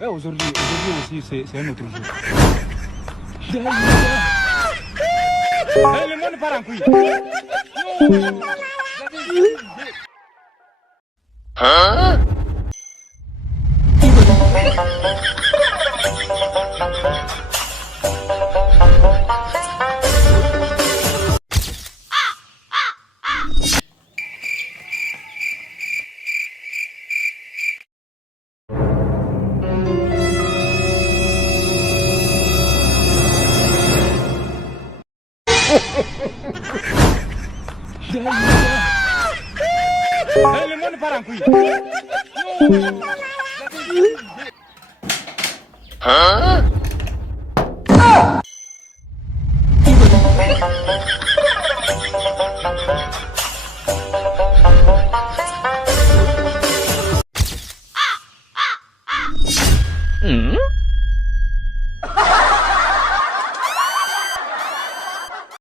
Aujourd'hui aussi, c'est un autre jour. Le monde part en couille. Le monde part en couille. Hmm?